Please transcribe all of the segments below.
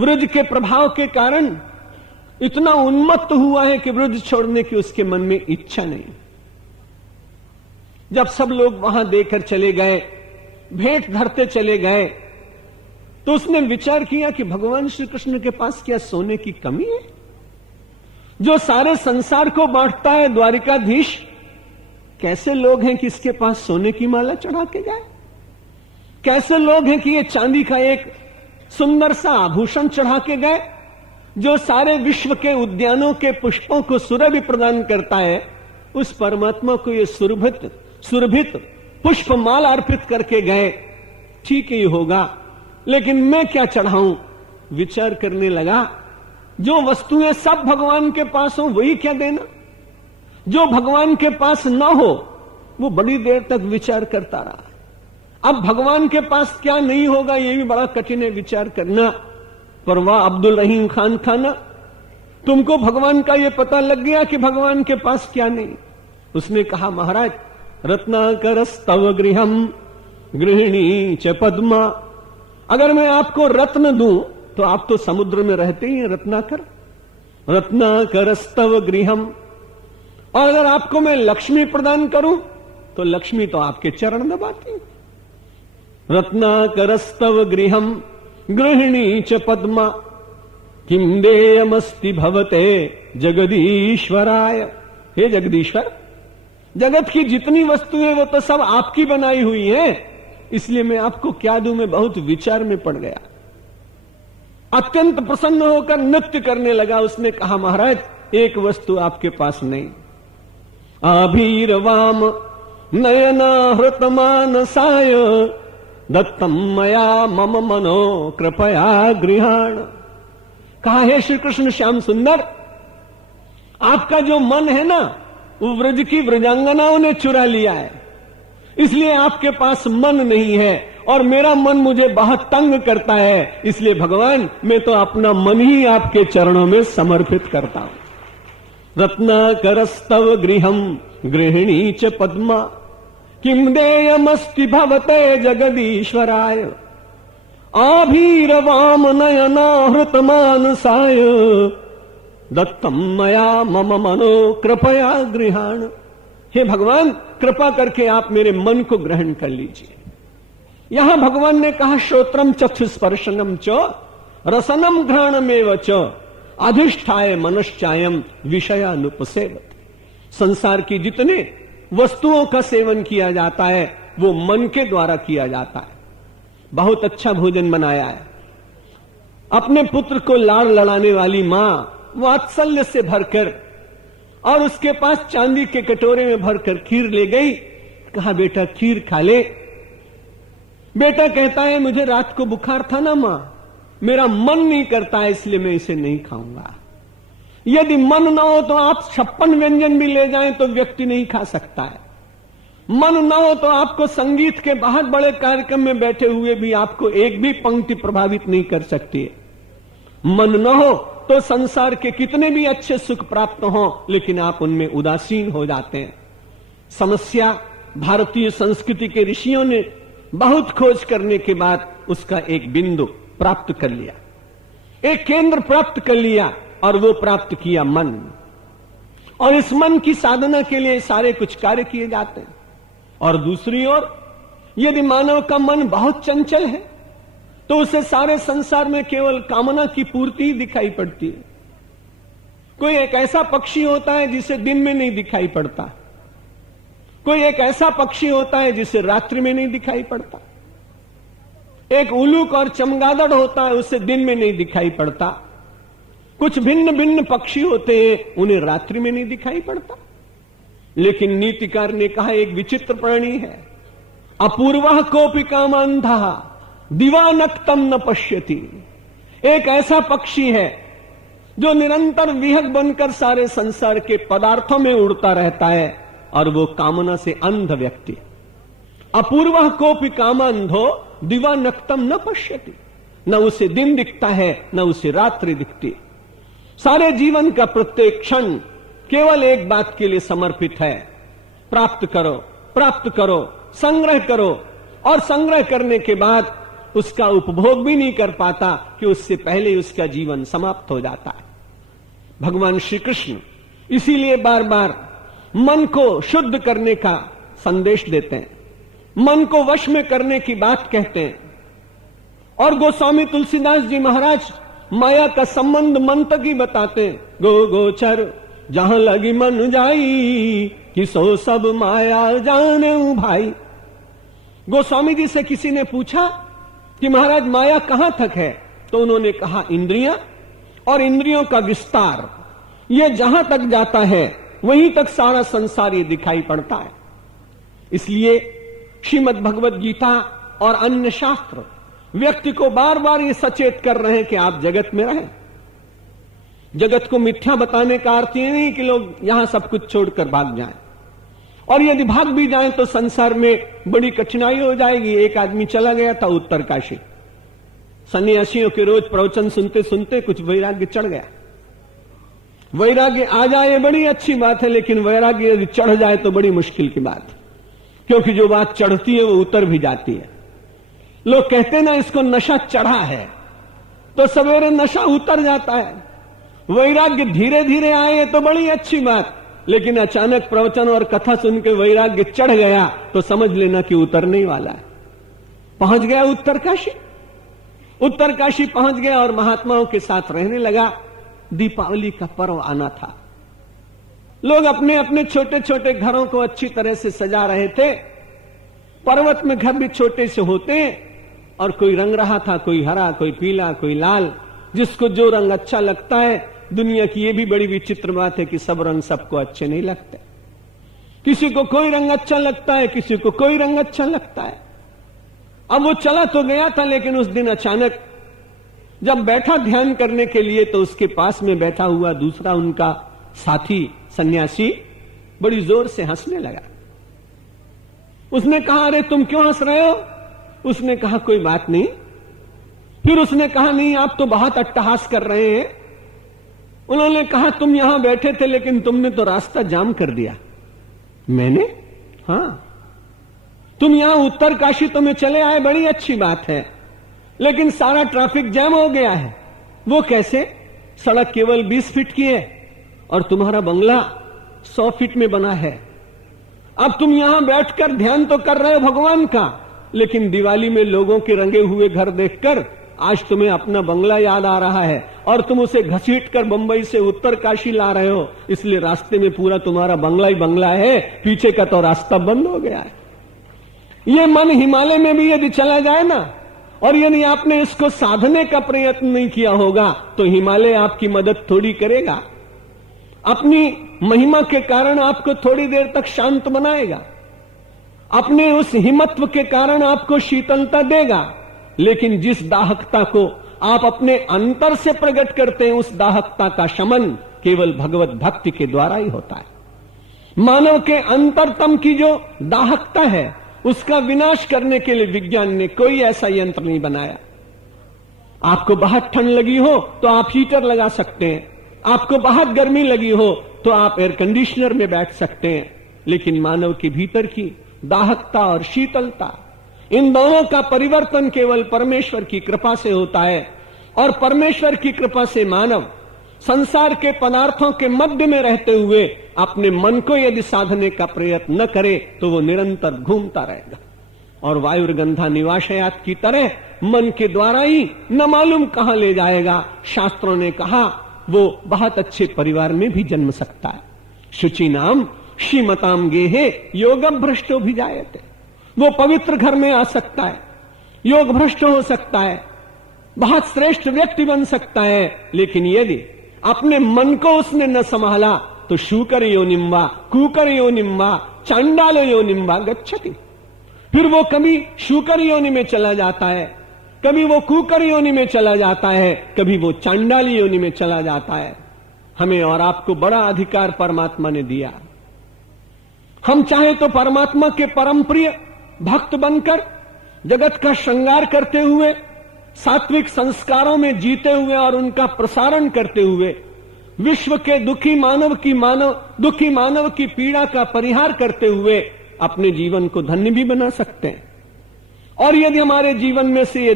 व्रज के प्रभाव के कारण इतना उन्मत्त हुआ है कि व्रज छोड़ने की उसके मन में इच्छा नहीं। जब सब लोग वहां देकर चले गए, भेंट धरते चले गए, तो उसने विचार किया कि भगवान श्री कृष्ण के पास क्या सोने की कमी है? जो सारे संसार को बांटता है द्वारिकाधीश, कैसे लोग हैं कि इसके पास सोने की माला चढ़ा के जाए? कैसे लोग हैं कि ये चांदी का एक सुंदर सा आभूषण चढ़ा के गए? जो सारे विश्व के उद्यानों के पुष्पों को सुरभि प्रदान करता है, उस परमात्मा को ये सुरभित पुष्पमाल अर्पित करके गए। ठीक ही होगा, लेकिन मैं क्या चढ़ाऊं? विचार करने लगा, जो वस्तुएं सब भगवान के पास हो वही क्या देना? जो भगवान के पास ना हो वो बड़ी देर तक विचार करता रहा। अब भगवान के पास क्या नहीं होगा, ये भी बड़ा कठिन है विचार करना। पर वाह अब्दुल रहीम खान खाना, तुमको भगवान का ये पता लग गया कि भगवान के पास क्या नहीं। उसने कहा, महाराज रत्नाकरस्तव गृहम गृहिणी च पद्मा। अगर मैं आपको रत्न दूं तो आप तो समुद्र में रहते ही हैं, रत्नाकर। रत्नाकरस्तव गृहम। और अगर आपको मैं लक्ष्मी प्रदान करूं तो लक्ष्मी तो आपके चरण दबाती। रत्नाकरस्तव गृहम गृहिणी च पद्मा किम देयमस्ति भवते जगदीश्वराय। हे जगदीश्वर, जगत की जितनी वस्तुएं वो तो सब आपकी बनाई हुई हैं, इसलिए मैं आपको क्या दूं? मैं बहुत विचार में पड़ गया। अत्यंत प्रसन्न होकर नृत्य करने लगा। उसने कहा, महाराज एक वस्तु आपके पास नहीं। आभीरवाम नयनाहृत मानसाय दत्तम मया मम मनो कृपया गृहाण। कहा, हे श्री कृष्ण श्याम सुंदर, आपका जो मन है ना, वो व्रज की व्रजांगनाओं ने चुरा लिया है, इसलिए आपके पास मन नहीं है। और मेरा मन मुझे बहुत तंग करता है, इसलिए भगवान मैं तो अपना मन ही आपके चरणों में समर्पित करता हूं। रत्नाकरस्तव गृहम गृहिणी च पद्मा किम देयमस्ति भवते जगदीश्वराय। आभीरवाम नयनाहृत मानसाय दत्तम मया मम मनो कृपया गृहाण। हे भगवान, कृपा करके आप मेरे मन को ग्रहण कर लीजिए। यहां भगवान ने कहा, श्रोत्रम चक्षुस्पर्शनम च रसनम घ्राणमेव च अधिष्ठाय मनश्चायम विषयानुपसेवत। संसार की जितने वस्तुओं का सेवन किया जाता है वो मन के द्वारा किया जाता है। बहुत अच्छा भोजन बनाया है, अपने पुत्र को लाड़ लड़ाने वाली मां वात्सल्य से भरकर और उसके पास चांदी के कटोरे में भरकर खीर ले गई। कहा, बेटा खीर खा ले। बेटा कहता है, मुझे रात को बुखार था ना मां, मेरा मन नहीं करता है, इसलिए मैं इसे नहीं खाऊंगा। यदि मन ना हो तो आप 56 व्यंजन भी ले जाएं तो व्यक्ति नहीं खा सकता है। मन ना हो तो आपको संगीत के बहुत बड़े कार्यक्रम में बैठे हुए भी आपको एक भी पंक्ति प्रभावित नहीं कर सकती है। मन ना हो तो संसार के कितने भी अच्छे सुख प्राप्त हो, लेकिन आप उनमें उदासीन हो जाते हैं। समस्या भारतीय संस्कृति के ऋषियों ने बहुत खोज करने के बाद उसका एक बिंदु प्राप्त कर लिया, एक केंद्र प्राप्त कर लिया, और वो प्राप्त किया मन। और इस मन की साधना के लिए सारे कुछ कार्य किए जाते हैं। और दूसरी ओर यदि मानव का मन बहुत चंचल है तो उसे सारे संसार में केवल कामना की पूर्ति ही दिखाई पड़ती है। कोई एक ऐसा पक्षी होता है जिसे दिन में नहीं दिखाई पड़ता, कोई एक ऐसा पक्षी होता है जिसे रात्रि में नहीं दिखाई पड़ता, एक उल्लूक और चमगादड़ होता है उसे दिन में नहीं दिखाई पड़ता, कुछ भिन्न भिन्न पक्षी होते हैं उन्हें रात्रि में नहीं दिखाई पड़ता। लेकिन नीतिकार ने कहा, एक विचित्र प्राणी है, अपूर्वः कोपि कामान्धः दिवानक्तम न पश्यति। एक ऐसा पक्षी है जो निरंतर विहग बनकर सारे संसार के पदार्थों में उड़ता रहता है, और वो कामना से अंध व्यक्ति। अपूर्वः कोपि कामान्धो दिवानक्तम न पश्यति। न उसे दिन दिखता है न उसे रात्रि दिखती। सारे जीवन का प्रत्येक क्षण केवल एक बात के लिए समर्पित है, प्राप्त करो, प्राप्त करो, संग्रह करो, और संग्रह करने के बाद उसका उपभोग भी नहीं कर पाता कि उससे पहले उसका जीवन समाप्त हो जाता है। भगवान श्री कृष्ण इसीलिए बार बार मन को शुद्ध करने का संदेश देते हैं, मन को वश में करने की बात कहते हैं। और गोस्वामी तुलसीदास जी महाराज माया का संबंध मन तक ही बताते हैं। गो गोचर जहां लगी मन जाई, कि सो सब माया जाने भाई। गोस्वामी जी से किसी ने पूछा कि महाराज माया कहां तक है, तो उन्होंने कहा इंद्रियां और इंद्रियों का विस्तार, ये जहां तक जाता है वहीं तक सारा संसार ये दिखाई पड़ता है। इसलिए श्रीमद् भगवत गीता और अन्य शास्त्र व्यक्ति को बार बार ये सचेत कर रहे हैं कि आप जगत में रहें। जगत को मिथ्या बताने का अर्थ ये नहीं कि लोग यहां सब कुछ छोड़कर भाग जाएं, और यदि भाग भी जाएं तो संसार में बड़ी कठिनाई हो जाएगी। एक आदमी चला गया था उत्तरकाशी, सन्यासियों के रोज प्रवचन सुनते सुनते कुछ वैराग्य चढ़ गया। वैराग्य आ जाए बड़ी अच्छी बात है, लेकिन वैराग्य यदि चढ़ जाए तो बड़ी मुश्किल की बात है, क्योंकि जो बात चढ़ती है वो उतर भी जाती है। लोग कहते ना इसको नशा चढ़ा है, तो सवेरे नशा उतर जाता है। वैराग्य धीरे धीरे आए तो बड़ी अच्छी बात, लेकिन अचानक प्रवचन और कथा सुन के वैराग्य चढ़ गया तो समझ लेना कि उतरने ही वाला है। पहुंच गया उत्तरकाशी, उत्तरकाशी पहुंच गया और महात्माओं के साथ रहने लगा। दीपावली का पर्व आना था, लोग अपने अपने छोटे छोटे घरों को अच्छी तरह से सजा रहे थे। पर्वत में घर भी छोटे से होते हैं, और कोई रंग रहा था, कोई हरा, कोई पीला, कोई लाल, जिसको जो रंग अच्छा लगता है। दुनिया की ये भी बड़ी विचित्र बात है कि सब रंग सबको अच्छे नहीं लगते। किसी को कोई रंग अच्छा लगता है, किसी को कोई रंग अच्छा लगता है। अब वो चला तो गया था, लेकिन उस दिन अचानक जब बैठा ध्यान करने के लिए, तो उसके पास में बैठा हुआ दूसरा उनका साथी सन्यासी बड़ी जोर से हंसने लगा। उसने कहा, अरे तुम क्यों हंस रहे हो? उसने कहा, कोई बात नहीं। फिर उसने कहा, नहीं आप तो बहुत अट्टहास कर रहे हैं। उन्होंने कहा, तुम यहां बैठे थे लेकिन तुमने तो रास्ता जाम कर दिया। मैंने? हां, तुम यहां उत्तरकाशी तो में चले आए, बड़ी अच्छी बात है, लेकिन सारा ट्रैफिक जैम हो गया है। वो कैसे? सड़क केवल 20 फीट की है और तुम्हारा बंगला 100 फीट में बना है। अब तुम यहां बैठकर ध्यान तो कर रहे हो भगवान का, लेकिन दिवाली में लोगों के रंगे हुए घर देखकर आज तुम्हें अपना बंगला याद आ रहा है, और तुम उसे घसीट कर बंबई से उत्तरकाशी ला रहे हो। इसलिए रास्ते में पूरा तुम्हारा बंगला ही बंगला है, पीछे का तो रास्ता बंद हो गया है। ये मन हिमालय में भी यदि चला जाए ना, और यदि आपने इसको साधने का प्रयत्न नहीं किया होगा, तो हिमालय आपकी मदद थोड़ी करेगा। अपनी महिमा के कारण आपको थोड़ी देर तक शांत बनाएगा, अपने उस हिमत्व के कारण आपको शीतलता देगा, लेकिन जिस दाहकता को आप अपने अंतर से प्रकट करते हैं, उस दाहकता का शमन केवल भगवत भक्ति के द्वारा ही होता है। मानव के अंतरतम की जो दाहकता है, उसका विनाश करने के लिए विज्ञान ने कोई ऐसा यंत्र नहीं बनाया। आपको बहुत ठंड लगी हो तो आप हीटर लगा सकते हैं, आपको बहुत गर्मी लगी हो तो आप एयर कंडीशनर में बैठ सकते हैं, लेकिन मानव के भीतर की दाहकता और शीतलता, इन दोनों का परिवर्तन केवल परमेश्वर की कृपा से होता है। और परमेश्वर की कृपा से मानव संसार के पदार्थों के मध्य में रहते हुए अपने मन को यदि साधने का प्रयत्न न करे, तो वो निरंतर घूमता रहेगा और वायुर्गंधा निवासयात की तरह मन के द्वारा ही न मालूम कहां ले जाएगा। शास्त्रों ने कहा वो बहुत अच्छे परिवार में भी जन्म सकता है। शुचि नाम श्रीमताम गेहे योग भ्रष्टो भी जायते, वो पवित्र घर में आ सकता है, योग भ्रष्ट हो सकता है, बहुत श्रेष्ठ व्यक्ति बन सकता है, लेकिन यदि अपने मन को उसने न संभाला तो शूकर योनिम्बा, कुकर योनिम्बा, चांडाल योनिम्बा गच्छति। फिर वो कभी शूकर योनि में चला जाता है, कभी वो कुकर योनि में चला जाता है, कभी वो चांडाल योनि में चला जाता है। हमें और आपको बड़ा अधिकार परमात्मा ने दिया। हम चाहे तो परमात्मा के परम प्रिय भक्त बनकर जगत का श्रृंगार करते हुए, सात्विक संस्कारों में जीते हुए और उनका प्रसारण करते हुए विश्व के दुखी मानव की पीड़ा का परिहार करते हुए अपने जीवन को धन्य भी बना सकते हैं। और यदि हमारे जीवन में से ये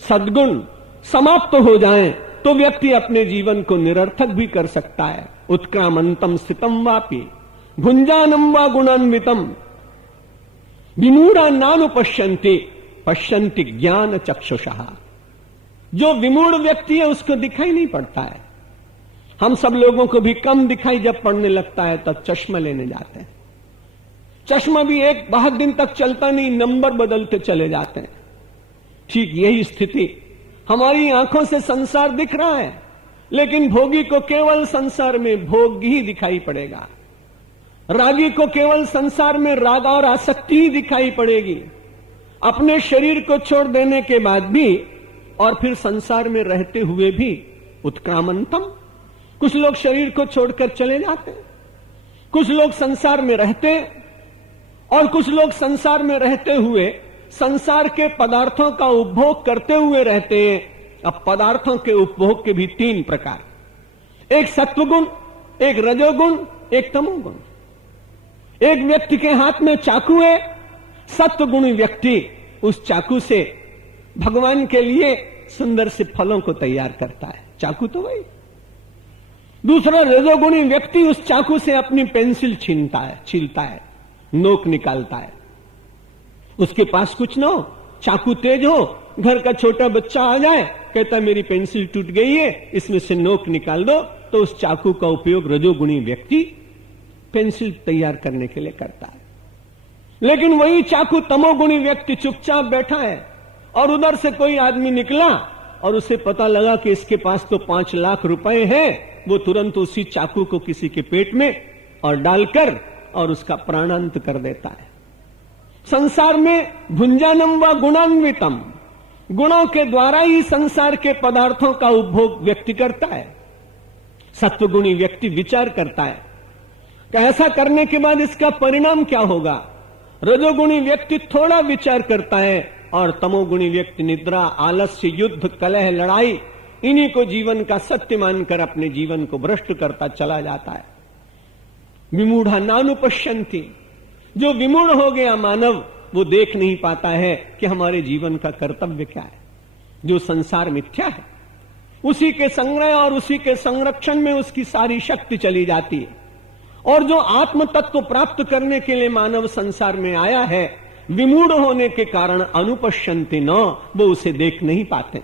सद्गुण समाप्त हो जाएं, तो व्यक्ति अपने जीवन को निरर्थक भी कर सकता है। उत्क्रामंतम स्थितम वापि भुंजानम वा गुणान्वितम विमूढ़ा नानुपश्यन्ति पश्यन्ति ज्ञान चक्षुषः। जो विमूढ़ व्यक्ति है उसको दिखाई नहीं पड़ता है। हम सब लोगों को भी कम दिखाई जब पड़ने लगता है तब चश्मा लेने जाते हैं। चश्मा भी एक बहुत दिन तक चलता नहीं, नंबर बदलते चले जाते हैं। ठीक यही स्थिति हमारी आंखों से संसार दिख रहा है, लेकिन भोगी को केवल संसार में भोग ही दिखाई पड़ेगा। रागी को केवल संसार में राग और आसक्ति ही दिखाई पड़ेगी। अपने शरीर को छोड़ देने के बाद भी और फिर संसार में रहते हुए भी उत्क्रामंतम, कुछ लोग शरीर को छोड़कर चले जाते हैं, कुछ लोग संसार में रहते हैं, और कुछ लोग संसार में रहते हुए संसार के पदार्थों का उपभोग करते हुए रहते हैं। अब पदार्थों के उपभोग के भी 3 प्रकार, एक सत्वगुण, एक रजोगुण, एक तमोगुण। एक व्यक्ति के हाथ में चाकू है, सत्वगुणी व्यक्ति उस चाकू से भगवान के लिए सुंदर से फलों को तैयार करता है, चाकू तो वही। दूसरा रजोगुणी व्यक्ति उस चाकू से अपनी पेंसिल छीलता है, नोक निकालता है। उसके पास कुछ ना हो, चाकू तेज हो, घर का छोटा बच्चा आ जाए, कहता मेरी पेंसिल टूट गई है, इसमें से नोक निकाल दो, तो उस चाकू का उपयोग रजोगुणी व्यक्ति पेंसिल तैयार करने के लिए करता है। लेकिन वही चाकू तमोगुणी व्यक्ति चुपचाप बैठा है, और उधर से कोई आदमी निकला और उसे पता लगा कि इसके पास तो 5 लाख रुपए हैं, वो तुरंत उसी चाकू को किसी के पेट में और डालकर और उसका प्राणांत कर देता है। संसार में भुंजानम व गुणान्वितम, गुणों के द्वारा ही संसार के पदार्थों का उपभोग व्यक्ति करता है। सत्वगुणी व्यक्ति विचार करता है कि ऐसा करने के बाद इसका परिणाम क्या होगा। रजोगुणी व्यक्ति थोड़ा विचार करता है, और तमोगुणी व्यक्ति निद्रा, आलस्य, युद्ध, कलह, लड़ाई, इन्हीं को जीवन का सत्य मानकर अपने जीवन को भ्रष्ट करता चला जाता है। विमूढ़ा नानुपश्यन्ति, जो विमूढ़ हो गया मानव, वो देख नहीं पाता है कि हमारे जीवन का कर्तव्य क्या है। जो संसार मिथ्या है, उसी के संग्रह और उसी के संरक्षण में उसकी सारी शक्ति चली जाती है। और जो आत्म तत्व प्राप्त करने के लिए मानव संसार में आया है, विमूढ़ होने के कारण अनुपश्यन्ति न, वो उसे देख नहीं पाते।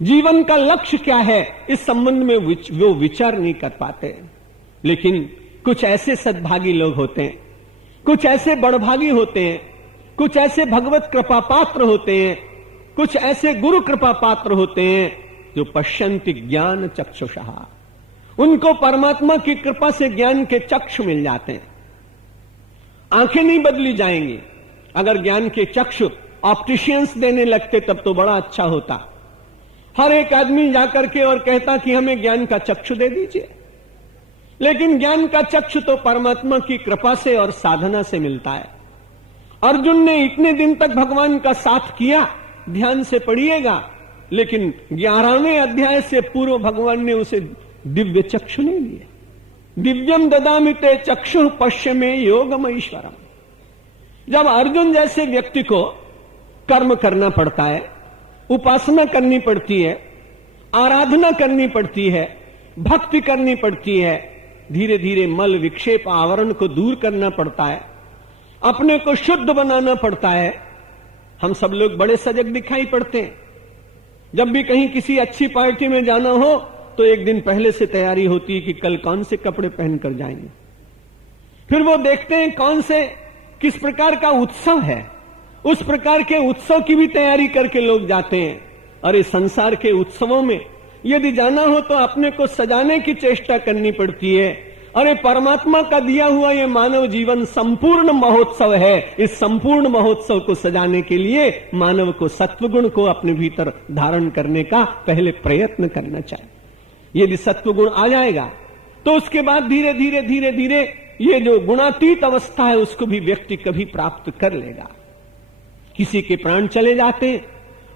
जीवन का लक्ष्य क्या है इस संबंध में वो विचार नहीं कर पाते। लेकिन कुछ ऐसे सद्भागी लोग होते हैं, कुछ ऐसे बड़भागी होते हैं, कुछ ऐसे भगवत कृपा पात्र होते हैं, कुछ ऐसे गुरु कृपा पात्र होते हैं जो पश्यन्ति ज्ञान चक्षुषः, उनको परमात्मा की कृपा से ज्ञान के चक्षु मिल जाते हैं। आंखें नहीं बदली जाएंगी। अगर ज्ञान के चक्षु ऑप्टिशियंस देने लगते तब तो बड़ा अच्छा होता। हर एक आदमी जाकर के और कहता कि हमें ज्ञान का चक्षु दे दीजिए। लेकिन ज्ञान का चक्षु तो परमात्मा की कृपा से और साधना से मिलता है। अर्जुन ने इतने दिन तक भगवान का साथ किया, ध्यान से पढ़िएगा, लेकिन 11वें अध्याय से पूर्व भगवान ने उसे दिव्य चक्षु नहीं दिए। दिव्यम ददामि ते चक्षु पश्य में योगम ईश्वरम। जब अर्जुन जैसे व्यक्ति को कर्म करना पड़ता है, उपासना करनी पड़ती है, आराधना करनी पड़ती है, भक्ति करनी पड़ती है, धीरे धीरे मल विक्षेप आवरण को दूर करना पड़ता है, अपने को शुद्ध बनाना पड़ता है, हम सब लोग बड़े सजग दिखाई पड़ते हैं। जब भी कहीं किसी अच्छी पार्टी में जाना हो तो एक दिन पहले से तैयारी होती है कि कल कौन से कपड़े पहनकर जाएंगे। फिर वो देखते हैं कौन से किस प्रकार का उत्सव है, उस प्रकार के उत्सव की भी तैयारी करके लोग जाते हैं। और इस संसार के उत्सवों में यदि जाना हो तो अपने को सजाने की चेष्टा करनी पड़ती है। अरे परमात्मा का दिया हुआ ये मानव जीवन संपूर्ण महोत्सव है। इस संपूर्ण महोत्सव को सजाने के लिए मानव को सत्वगुण को अपने भीतर धारण करने का पहले प्रयत्न करना चाहिए। यदि सत्वगुण आ जाएगा तो उसके बाद धीरे धीरे धीरे धीरे ये जो गुणातीत अवस्था है उसको भी व्यक्ति कभी प्राप्त कर लेगा। किसी के प्राण चले जाते,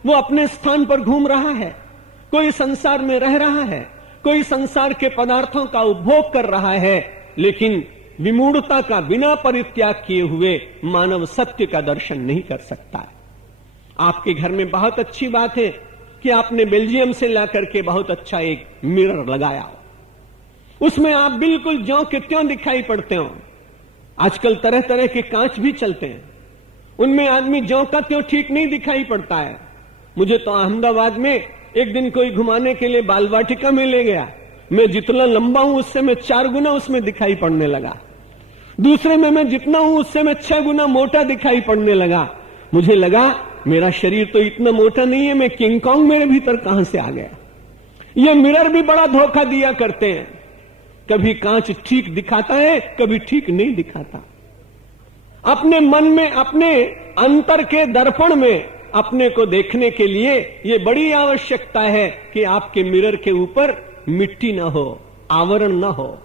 वो अपने स्थान पर घूम रहा है, कोई संसार में रह रहा है, कोई संसार के पदार्थों का उपभोग कर रहा है, लेकिन विमूढ़ता का बिना परित्याग किए हुए मानव सत्य का दर्शन नहीं कर सकता है। आपके घर में बहुत अच्छी बात है कि आपने बेल्जियम से ला करके बहुत अच्छा एक मिरर लगाया हो। उसमें आप बिल्कुल ज्यों के त्यों दिखाई पड़ते हो। आजकल तरह तरह के कांच भी चलते हैं, उनमें आदमी ज्यों का त्यों ठीक नहीं दिखाई पड़ता है। मुझे तो अहमदाबाद में एक दिन कोई घुमाने के लिए बाल वाटिका में ले गया। मैं जितना लंबा हूं उससे मैं 4 गुना उसमें दिखाई पड़ने लगा। दूसरे में मैं जितना हूं उससे मैं 6 गुना मोटा दिखाई पड़ने लगा। मुझे लगा मेरा शरीर तो इतना मोटा नहीं है, मैं किंग कॉन्ग मेरे भीतर कहां से आ गया। ये मिरर भी बड़ा धोखा दिया करते हैं। कभी कांच ठीक दिखाता है, कभी ठीक नहीं दिखाता। अपने मन में, अपने अंतर के दर्पण में अपने को देखने के लिए यह बड़ी आवश्यकता है कि आपके मिरर के ऊपर मिट्टी ना हो, आवरण ना हो,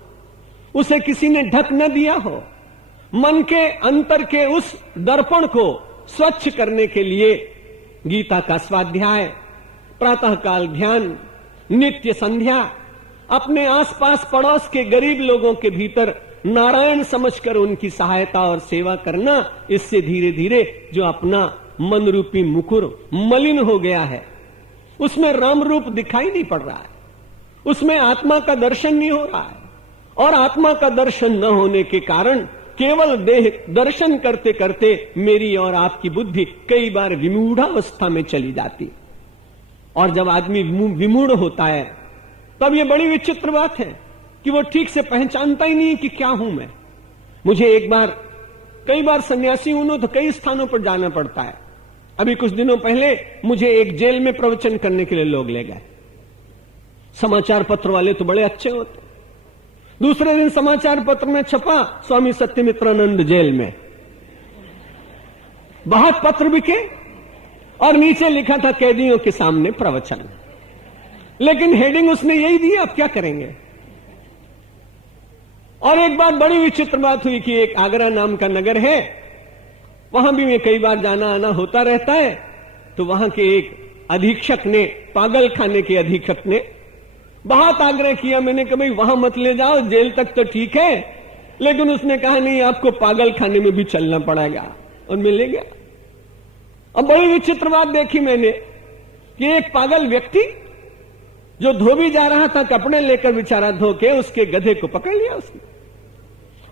उसे किसी ने ढक न दिया हो। मन के अंतर के उस दर्पण को स्वच्छ करने के लिए गीता का स्वाध्याय, प्रातःकाल ध्यान, नित्य संध्या, अपने आसपास पड़ोस के गरीब लोगों के भीतर नारायण समझकर उनकी सहायता और सेवा करना, इससे धीरे धीरे जो अपना मन रूपी मुकुर मलिन हो गया है, उसमें राम रूप दिखाई नहीं पड़ रहा है, उसमें आत्मा का दर्शन नहीं हो रहा है। और आत्मा का दर्शन न होने के कारण केवल देह दर्शन करते करते मेरी और आपकी बुद्धि कई बार विमूढ़ावस्था में चली जाती। और जब आदमी विमूढ़ होता है तब यह बड़ी विचित्र बात है कि वो ठीक से पहचानता ही नहीं कि क्या हूं मैं। मुझे कई बार सन्यासी हूं तो कई स्थानों पर जाना पड़ता है। अभी कुछ दिनों पहले मुझे एक जेल में प्रवचन करने के लिए लोग ले गए। समाचार पत्र वाले तो बड़े अच्छे होते। दूसरे दिन समाचार पत्र में छपा स्वामी सत्यमित्रानंद जेल में। बहुत पत्र बिके और नीचे लिखा था कैदियों के सामने प्रवचन। लेकिन हेडिंग उसने यही दी, अब क्या करेंगे। और एक बात बड़ी विचित्र बात हुई कि एक आगरा नाम का नगर है, वहां भी मैं कई बार जाना आना होता रहता है। तो वहां के एक अधीक्षक ने, पागल खाने के अधीक्षक ने बहुत आग्रह किया। मैंने कहा भाई वहां मत ले जाओ, जेल तक तो ठीक है, लेकिन उसने कहा नहीं, आपको पागल खाने में भी चलना पड़ेगा, और मैं ले गया। अब बड़ी विचित्र बात देखी मैंने कि एक पागल व्यक्ति जो धोबी जा रहा था कपड़े लेकर, बेचारा धो के उसके गधे को पकड़ लिया उसने,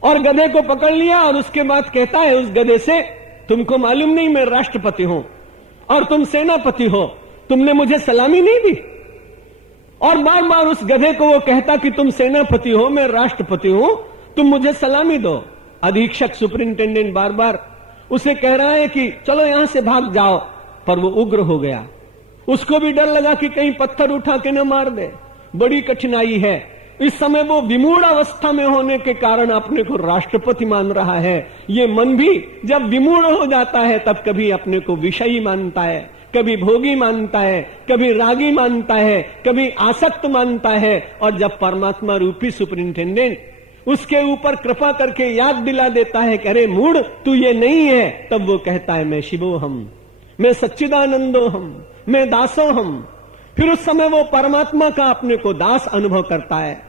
और गधे को पकड़ लिया और उसके बाद कहता है उस गधे से, तुमको मालूम नहीं मैं राष्ट्रपति हूं और तुम सेनापति हो, तुमने मुझे सलामी नहीं दी। और बार बार उस गधे को वो कहता कि तुम सेनापति हो, मैं राष्ट्रपति हूं, तुम मुझे सलामी दो। अधीक्षक सुपरिंटेंडेंट बार बार उसे कह रहा है कि चलो यहां से भाग जाओ, पर वो उग्र हो गया। उसको भी डर लगा कि कहीं पत्थर उठा के न मार दे। बड़ी कठिनाई है। इस समय वो विमूढ़ अवस्था में होने के कारण अपने को राष्ट्रपति मान रहा है। ये मन भी जब विमूढ़ हो जाता है तब कभी अपने को विषयी मानता है, कभी भोगी मानता है, कभी रागी मानता है, कभी आसक्त मानता है। और जब परमात्मा रूपी सुपरिंटेंडेंट उसके ऊपर कृपा करके याद दिला देता है कि अरे मूढ़ तू ये नहीं है, तब वो कहता है मैं शिवोहम, मैं सच्चिदानंदोहम, मैं दासोहम। फिर उस समय वो परमात्मा का अपने को दास अनुभव करता है।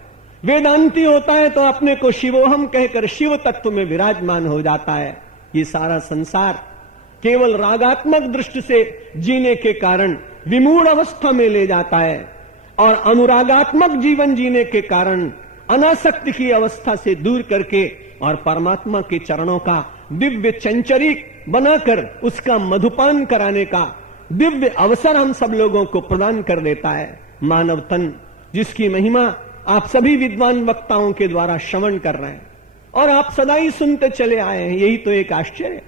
वेदांती होता है तो अपने को शिवोहम कहकर शिव तत्व में विराजमान हो जाता है। ये सारा संसार केवल रागात्मक दृष्टि से जीने के कारण विमूढ़ अवस्था में ले जाता है, और अनुरागात्मक जीवन जीने के कारण अनासक्ति की अवस्था से दूर करके और परमात्मा के चरणों का दिव्य चंचरी बनाकर उसका मधुपान कराने का दिव्य अवसर हम सब लोगों को प्रदान कर देता है। मानव तन, जिसकी महिमा आप सभी विद्वान वक्ताओं के द्वारा श्रवण कर रहे हैं और आप सदा ही सुनते चले आए हैं। यही तो एक आश्चर्य।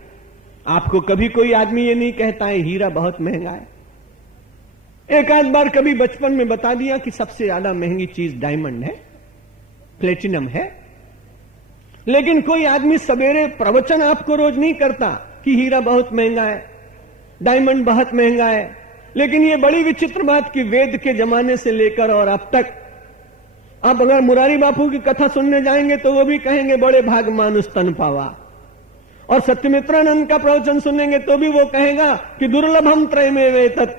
आपको कभी कोई आदमी ये नहीं कहता है हीरा बहुत महंगा है। एक आध बार कभी बचपन में बता दिया कि सबसे ज्यादा महंगी चीज डायमंड है, प्लेटिनम है। लेकिन कोई आदमी सवेरे प्रवचन आपको रोज नहीं करता कि हीरा बहुत महंगा है, डायमंड बहुत महंगा है। लेकिन यह बड़ी विचित्र बात कि वेद के जमाने से लेकर और अब तक आप अगर मुरारी बापू की कथा सुनने जाएंगे तो वो भी कहेंगे बड़े भाग मानुष तन पावा, और सत्यमित्रानंद का प्रवचन सुनेंगे तो भी वो कहेगा कि दुर्लभम त्रयमेव एतत्,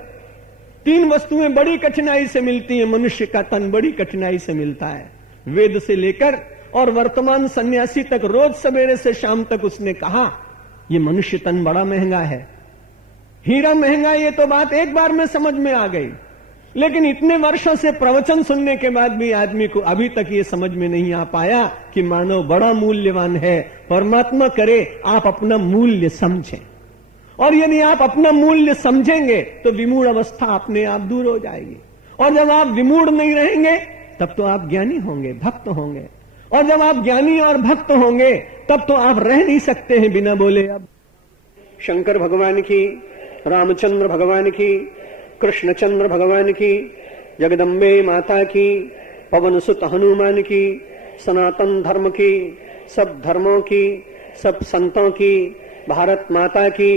3 वस्तुएं बड़ी कठिनाई से मिलती हैं, मनुष्य का तन बड़ी कठिनाई से मिलता है। वेद से लेकर और वर्तमान सन्यासी तक रोज सवेरे से शाम तक उसने कहा ये मनुष्य तन बड़ा महंगा है। हीरा महंगा, ये तो बात एक बार में समझ में आ गई, लेकिन इतने वर्षों से प्रवचन सुनने के बाद भी आदमी को अभी तक ये समझ में नहीं आ पाया कि मानव बड़ा मूल्यवान है। परमात्मा करे आप अपना मूल्य समझें, और यदि आप अपना मूल्य समझेंगे तो विमूढ़ अवस्था अपने आप दूर हो जाएगी। और जब आप विमूढ़ नहीं रहेंगे तब तो आप ज्ञानी होंगे, भक्त होंगे, और जब आप ज्ञानी और भक्त होंगे तब तो आप रह नहीं सकते हैं बिना बोले। अब शंकर भगवान की, रामचंद्र भगवान की, कृष्णचंद्र भगवान की, जगदम्बे माता की, पवन सुत हनुमान की, सनातन धर्म की, सब धर्मों की, सब संतों की, भारत माता की।